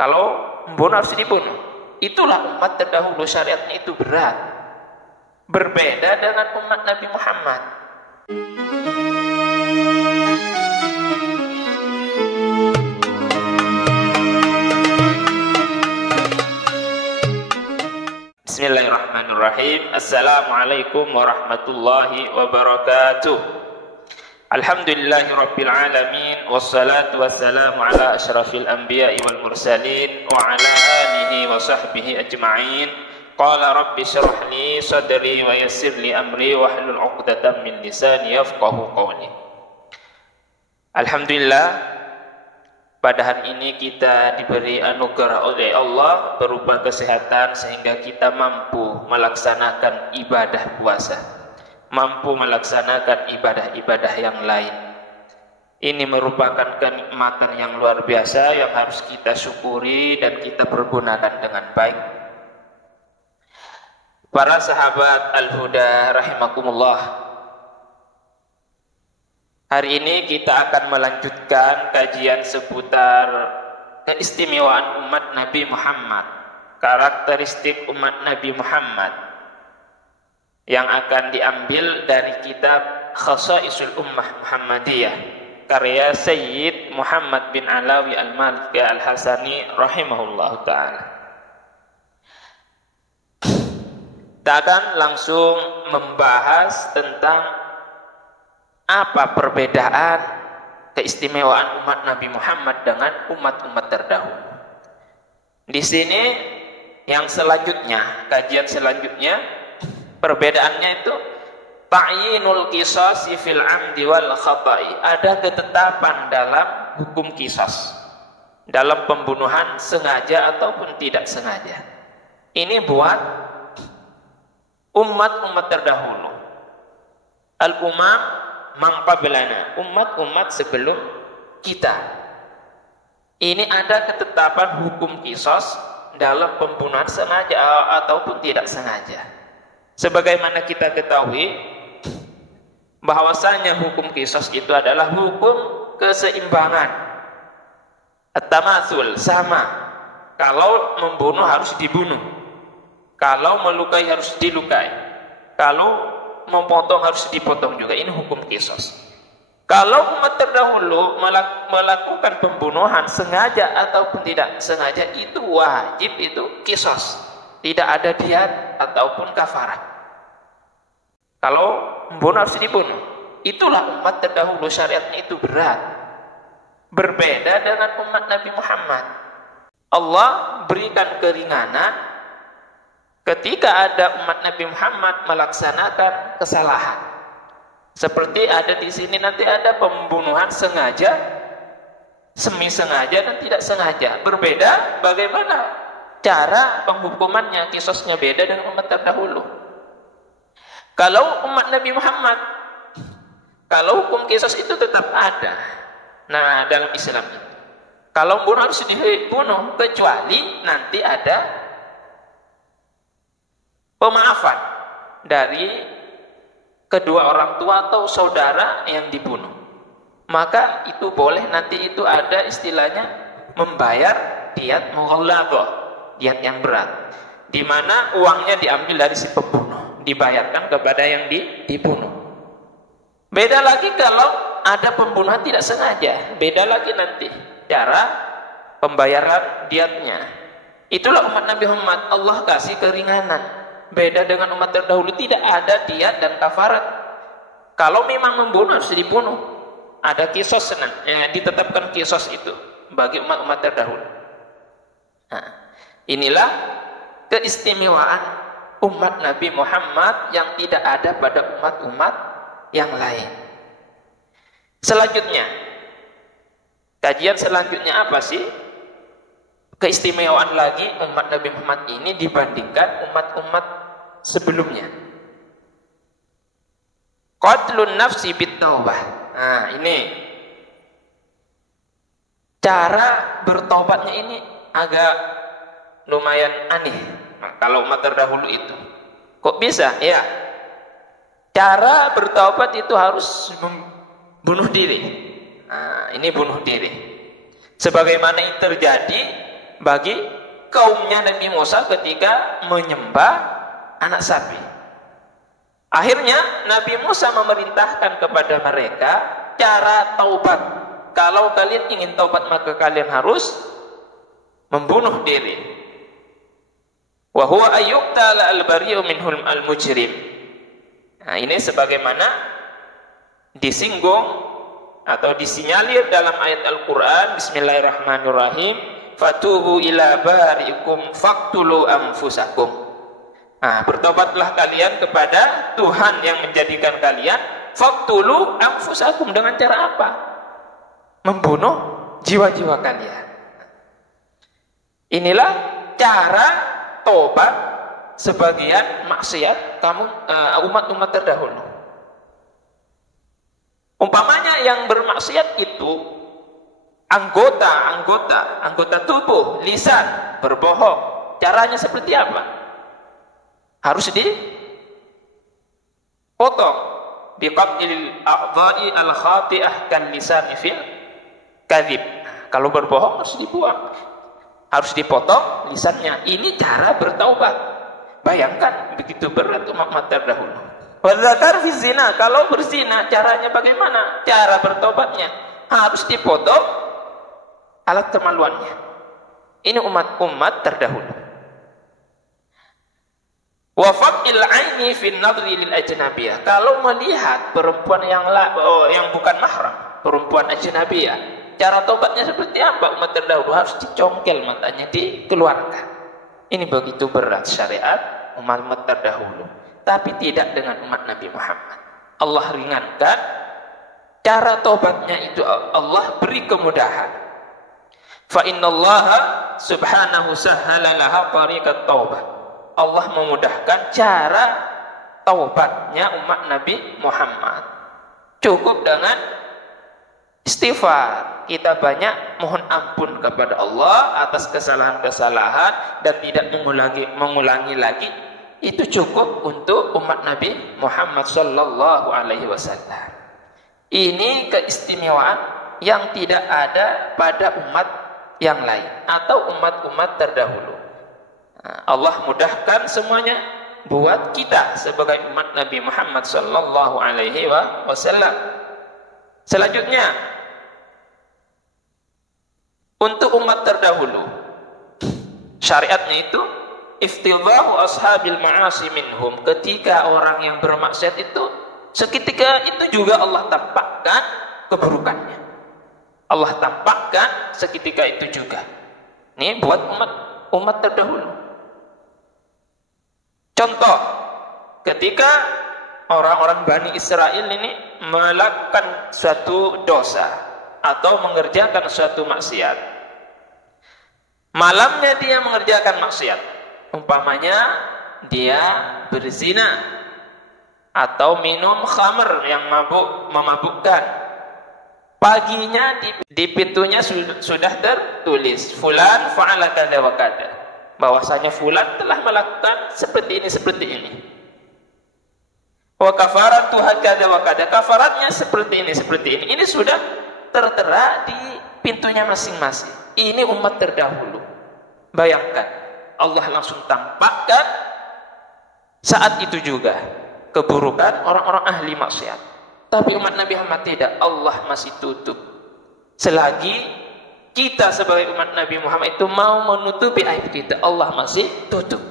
Kalau membunuh harus dibunuh. Itulah umat terdahulu, syariatnya itu berat. Berbeda dengan umat Nabi Muhammad. Bismillahirrahmanirrahim. Assalamualaikum warahmatullahi wabarakatuh. Alhamdulillahirabbil alamin, wassalatu wassalamu ala asyrafil anbiya'i wal mursalin wa ala alihi wa sahbihi ajma'in. Qala rabbi shrah li sadri wa yassir li amri wahlul 'uqdatam min lisani yafqahu qawli. Alhamdulillah, pada hari ini kita diberi anugerah oleh Allah berupa kesehatan sehingga kita mampu melaksanakan ibadah puasa, mampu melaksanakan ibadah-ibadah yang lain. Ini merupakan kenikmatan yang luar biasa yang harus kita syukuri dan kita pergunakan dengan baik. Para sahabat Al-Huda rahimakumullah, hari ini kita akan melanjutkan kajian seputar keistimewaan umat Nabi Muhammad, karakteristik umat Nabi Muhammad, yang akan diambil dari kitab Khasaisul Ummah Muhammadiyah karya Sayyid Muhammad bin Alawi Al-Maliki Al-Hasani rahimahullah ta'ala. Kita akan langsung membahas tentang apa perbedaan keistimewaan umat Nabi Muhammad dengan umat-umat terdahulu. Di sini yang selanjutnya, kajian selanjutnya, perbedaannya itu ta'yinul qisasi fil 'amdi wal khata'i. Ada ketetapan dalam hukum qisas, dalam pembunuhan sengaja ataupun tidak sengaja. Ini buat umat-umat terdahulu. Al-umam man qablana, umat-umat sebelum kita. Ini ada ketetapan hukum qisas dalam pembunuhan sengaja ataupun tidak sengaja. Sebagaimana kita ketahui bahwasanya hukum qisas itu adalah hukum keseimbangan, at-tamatsul, sama. Kalau membunuh harus dibunuh, kalau melukai harus dilukai, kalau memotong harus dipotong juga. Ini hukum qisas. Kalau umat terdahulu melakukan pembunuhan sengaja ataupun tidak sengaja, itu wajib, itu qisas, tidak ada diyat ataupun kafarah. Kalau membunuh harus dibunuh. Itulah umat terdahulu, syariatnya itu berat. Berbeda dengan umat Nabi Muhammad. Allah berikan keringanan ketika ada umat Nabi Muhammad melaksanakan kesalahan. Seperti ada di sini nanti ada pembunuhan sengaja, semi sengaja dan tidak sengaja. Berbeda bagaimana cara penghukumannya, qisasnya beda dengan umat terdahulu. Kalau umat Nabi Muhammad, kalau hukum qisas itu tetap ada. Nah, dalam Islam itu, kalau membunuh harus dibunuh, kecuali nanti ada pemaafan dari kedua orang tua atau saudara yang dibunuh. Maka itu boleh, nanti itu ada istilahnya membayar diyat mughalladzah, diyat yang berat, di mana uangnya diambil dari si pembunuh, dibayarkan kepada yang dibunuh. Beda lagi kalau ada pembunuhan tidak sengaja, beda lagi nanti cara pembayaran diyatnya. Itulah umat Nabi Muhammad, Allah kasih keringanan. Beda dengan umat terdahulu, tidak ada diyat dan kafarat. Kalau memang membunuh harus dibunuh, ada qisas, ditetapkan qisas itu bagi umat-umat terdahulu. Nah, inilah keistimewaan umat Nabi Muhammad yang tidak ada pada umat-umat yang lain. Selanjutnya, kajian selanjutnya apa sih keistimewaan lagi umat Nabi Muhammad ini dibandingkan umat-umat sebelumnya? Qatlun nafsi bit-taubah. Nah, ini cara bertobatnya ini agak lumayan aneh. Nah, kalau umat terdahulu itu kok bisa? Ya, cara bertaubat itu harus bunuh diri. Nah, ini bunuh diri. Sebagaimana yang terjadi bagi kaumnya Nabi Musa ketika menyembah anak sapi. Akhirnya Nabi Musa memerintahkan kepada mereka cara taubat. Kalau kalian ingin taubat maka kalian harus membunuh diri. Wa huwa ayyuqtala al-bari'u minhum al-mujrim. Nah, ini sebagaimana disinggung atau disinyalir dalam ayat Al-Quran. Bismillahirrahmanirrahim. Fatubu ila bari'ikum faqtulu anfusakum. Nah, bertobatlah kalian kepada Tuhan yang menjadikan kalian. Faqtulu anfusakum, dengan cara apa? Membunuh jiwa-jiwa kalian. Inilah cara tobat sebagian maksiat kamu umat-umat terdahulu. Umpamanya yang bermaksiat itu anggota tubuh, lisan, berbohong. Caranya seperti apa? Harus dipotong. Biqat'il a'dha'i al-khati'ah kan lisani fil kadzib. Kalau berbohong harus dibuang. Harus dipotong lisannya. Ini cara bertaubat. Bayangkan begitu berat umat terdahulu. Wadzakar fi zina, kalau berzina caranya bagaimana? Cara bertobatnya harus dipotong alat kemaluannya. Ini umat-umat terdahulu. Wa faqil aini fi nadri lil ajnabiyah. Kalau melihat perempuan yang bukan mahram, perempuan ajnabiyah, cara tobatnya seperti apa? Umat terdahulu harus dicongkel matanya, dikeluarkan. Ini begitu berat syariat umat terdahulu. Tapi tidak dengan umat Nabi Muhammad. Allah ringankan. Cara tobatnya itu Allah beri kemudahan. Fa innallaha subhanahu sahhala laha tariqat taubah. Allah memudahkan cara taubatnya umat Nabi Muhammad. Cukup dengan istighfar. Kita banyak mohon ampun kepada Allah atas kesalahan-kesalahan dan tidak mengulangi lagi. Itu cukup untuk umat Nabi Muhammad sallallahu alaihi wasallam. Ini keistimewaan yang tidak ada pada umat yang lain atau umat-umat terdahulu. Allah mudahkan semuanya buat kita sebagai umat Nabi Muhammad sallallahu alaihi wasallam. Selanjutnya, untuk umat terdahulu syariatnya itu iftidhahu ashabil ma'asi minhum. Ketika orang yang bermaksiat itu, seketika itu juga Allah tampakkan keburukannya. Allah tampakkan seketika itu juga. Ini buat umat terdahulu. Contoh, ketika orang-orang Bani Israel ini melakukan suatu dosa atau mengerjakan suatu maksiat, malamnya dia mengerjakan maksiat. Umpamanya dia berzina atau minum khamr yang memabukkan. Paginya di pintunya sudah tertulis fulan fa'ala kadza wa kadza. Bahwasanya fulan telah melakukan seperti ini. Wa kafaratu hakadza wa kadza. Kafaratnya seperti ini. Ini sudah tertera di pintunya masing-masing. Ini umat terdahulu. Bayangkan, Allah langsung tampakkan saat itu juga keburukan orang-orang ahli maksiat. Tapi umat Nabi Muhammad tidak. Allah masih tutup. Selagi kita sebagai umat Nabi Muhammad itu mau menutupi aib kita, Allah masih tutup.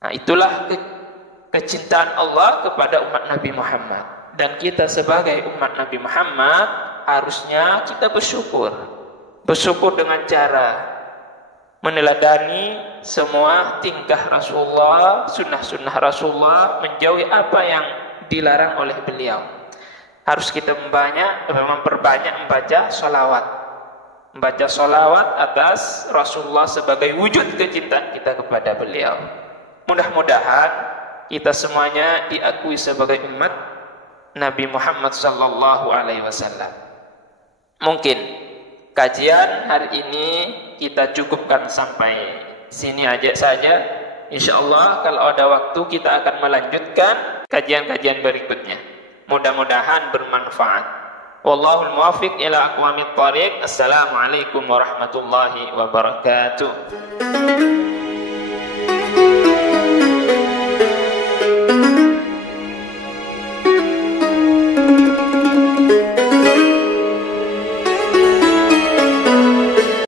Nah, itulah kecintaan Allah kepada umat Nabi Muhammad. Dan kita sebagai umat Nabi Muhammad harusnya kita bersyukur. Bersyukur dengan cara meneladani semua tingkah Rasulullah, sunnah-sunnah Rasulullah, menjauhi apa yang dilarang oleh beliau. Harus kita memperbanyak membaca sholawat. Membaca sholawat atas Rasulullah sebagai wujud kecintaan kita kepada beliau. Mudah-mudahan kita semuanya diakui sebagai umat Nabi Muhammad sallallahu alaihi wasallam. Mungkin kajian hari ini kita cukupkan sampai sini aja saja. InsyaAllah kalau ada waktu kita akan melanjutkan kajian-kajian berikutnya. Mudah-mudahan bermanfaat. Wallahul muwaffiq ila aqwamit thariq. Assalamualaikum warahmatullahi wabarakatuh.